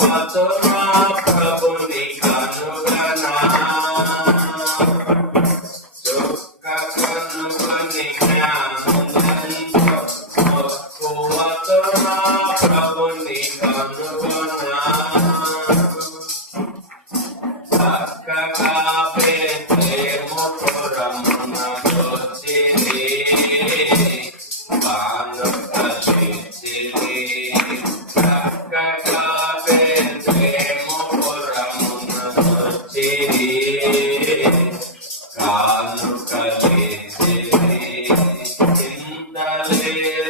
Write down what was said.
Matora Prabhu Nikano Fortaleza.